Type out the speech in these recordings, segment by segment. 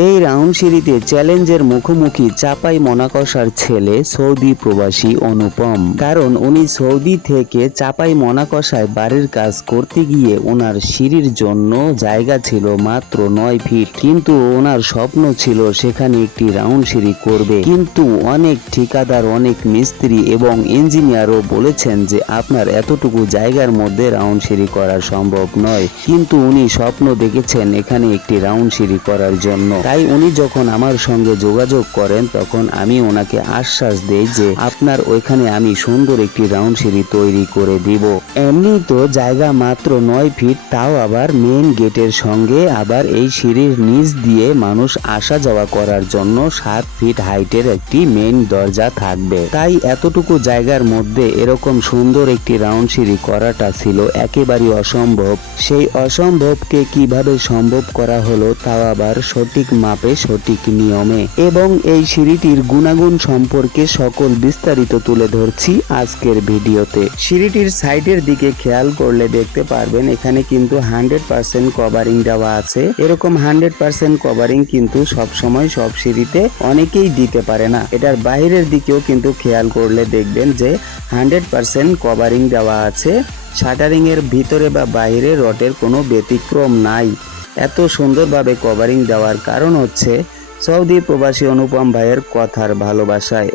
এই রাউন্ড সিঁড়িতে চ্যালেঞ্জের মুখোমুখি চাপাই মনাকষার ছেলে সৌদি প্রবাসী অনুপম। কারণ উনি সৌদি থেকে চাপাই মনাকষায় বাড়ির কাজ করতে গিয়ে ওনার সিঁড়ির জন্য জায়গা ছিল মাত্র নয় ফিট। কিন্তু ওনার স্বপ্ন ছিল সেখানে একটি রাউন্ড সিঁড়ি করবে। কিন্তু অনেক ঠিকাদার, অনেক মিস্ত্রি এবং ইঞ্জিনিয়ারও বলেছেন যে আপনার এতটুকু জায়গার মধ্যে রাউন্ড সিঁড়ি করা সম্ভব নয়। কিন্তু উনি স্বপ্ন দেখেছেন এখানে একটি রাউন্ড সিঁড়ি করার জন্য। তাই উনি যখন আমার সঙ্গে যোগাযোগ করেন, তখন আমি ওনাকে আশ্বাস দেই যে আপনার ওইখানে আমি সুন্দর একটি রাউন্ড সিঁড়ি তৈরি করে দিব। এমনি তো জায়গা মাত্র নয় ফিট, তাও আবার মেন গেটের সঙ্গে আবার এই সিঁড়ির নিচ দিয়ে মানুষ আসা যাওয়া করার জন্য সাত ফিট হাইটের একটি মেন দরজা থাকবে। তাই এতটুকু জায়গার মধ্যে এরকম সুন্দর একটি রাউন্ড সিঁড়ি করাটা ছিল একেবারেই অসম্ভব। সেই অসম্ভবকে কীভাবে সম্ভব করা হলো, তাও আবার সঠিক মাপে সঠিক নিয়মে এবং এই সিঁড়িটির গুণাগুণ সম্পর্কে সকল বিস্তারিত তুলে ধরছি আজকের ভিডিওতে। সিঁড়িটির সাইডের দিকে খেয়াল করলে দেখতে পারবেন, এখানে কিন্তু হান্ড্রেড পার্সেন্ট কভারিং দেওয়া আছে। এরকম হান্ড্রেড পার্সেন্ট কভারিং কিন্তু সব সময় সব সিঁড়িতে অনেকেই দিতে পারে না। এটার বাইরের দিকেও কিন্তু খেয়াল করলে দেখবেন যে হান্ড্রেড পার্সেন্ট কভারিং দেওয়া আছে। শাটারিং এর ভিতরে বা বাইরে রডের কোনো ব্যতিক্রম নাই। এত সুন্দরভাবে কভারিং দেওয়ার কারণ হচ্ছে সৌদি প্রবাসী অনুপম ভাইয়ের কথার ভালোবাসায়।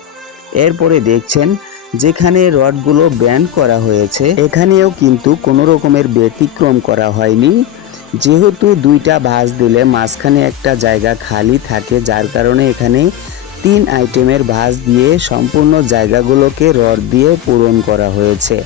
এরপরে দেখছেন, যেখানে রডগুলো ব্যান্ড করা হয়েছে, এখানেও কিন্তু কোনো রকমের ব্যতিক্রম করা হয়নি। যেহেতু দুইটা ভাঁজ দিলে মাঝখানে একটা জায়গা খালি থাকে, যার কারণে এখানে তিন আইটেমের ভাঁজ দিয়ে সম্পূর্ণ জায়গাগুলোকে রড দিয়ে পূরণ করা হয়েছে।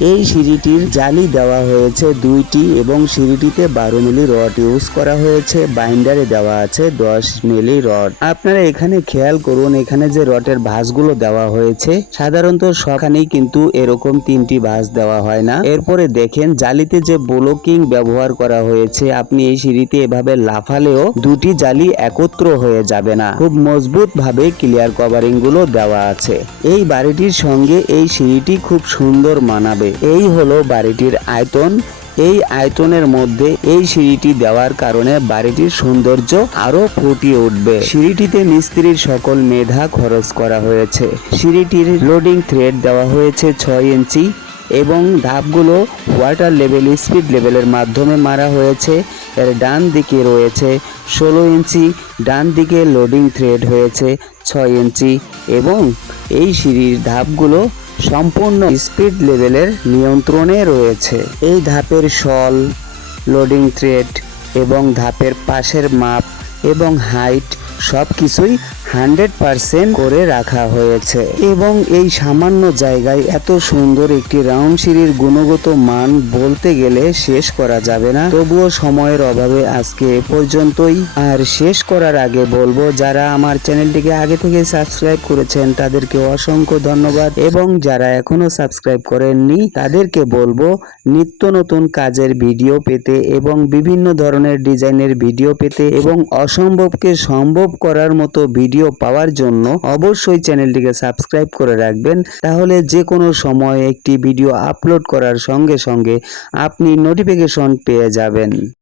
এই সিঁড়িটির জালি দেওয়া হয়েছে দুইটি এবং সিঁড়িটিতে বারো মিলি রড ইউজ করা হয়েছে। বাইন্ডারে দেওয়া আছে দশ মিলি রড। আপনারা এখানে খেয়াল করুন, এখানে যে রডের ভাঁজগুলো দেওয়া হয়েছে, সাধারণত সবখানেই কিন্তু এরকম তিনটি ভাঁজ দেওয়া হয় না। এরপরে দেখেন, জালিতে যে ব্লকিং ব্যবহার করা হয়েছে, আপনি এই সিঁড়িতে এভাবে লাফালেও দুটি জালি একত্র হয়ে যাবে না। খুব মজবুত ভাবে ক্লিয়ার কভারিংগুলো দেওয়া আছে। এই বাড়িটির সঙ্গে এই সিঁড়িটি খুব সুন্দর মানাবে। এই হলো বাড়িটির আয়তন। এই আয়তনের মধ্যে এই সিঁড়িটি দেওয়ার কারণে বাড়িটির সৌন্দর্য আরও ফুটিয়ে উঠবে। সিঁড়িটিতে মিস্ত্রির সকল মেধা খরচ করা হয়েছে। সিঁড়িটির লোডিং থ্রেড দেওয়া হয়েছে ছয় ইঞ্চি এবং ধাপগুলো ওয়াটার লেভেল, স্পিড লেভেলের মাধ্যমে মারা হয়েছে। এর ডান দিকে রয়েছে ষোলো ইঞ্চি, ডান দিকে লোডিং থ্রেড হয়েছে ছয় ইঞ্চি এবং এই সিঁড়ির ধাপগুলো সম্পূর্ণ স্পিড লেভেলের নিয়ন্ত্রণে রয়েছে। এই ধাপের শল লোডিং থ্রেড এবং ধাপের পাশের মাপ এবং হাইট সব কিছুই হান্ড্রেড পারসেন্ট করে রাখা হয়েছে। এবং এই সামান্য জায়গায় এত সুন্দর একটি রাউন্ড সিঁড়ির গুণগত মান বলতে গেলে শেষ করা যাবে না। তবুও সময়ের অভাবে আজকে এ পর্যন্তই। আর শেষ করার আগে বলব, যারা আমার চ্যানেলটিকে আগে থেকে সাবস্ক্রাইব করেছেন, তাদেরকে অসংখ্য ধন্যবাদ। এবং যারা এখনও সাবস্ক্রাইব করেননি, তাদেরকে বলব, নিত্য নতুন কাজের ভিডিও পেতে এবং বিভিন্ন ধরনের ডিজাইনের ভিডিও পেতে এবং অসম্ভবকে সম্ভব করার মতো ভিডিও পাওয়ার জন্য অবশ্যই চ্যানেলটিকে সাবস্ক্রাইব করে রাখবেন। তাহলে যে কোনো সময় একটি ভিডিও আপলোড করার সঙ্গে সঙ্গে আপনি নোটিফিকেশন পেয়ে যাবেন।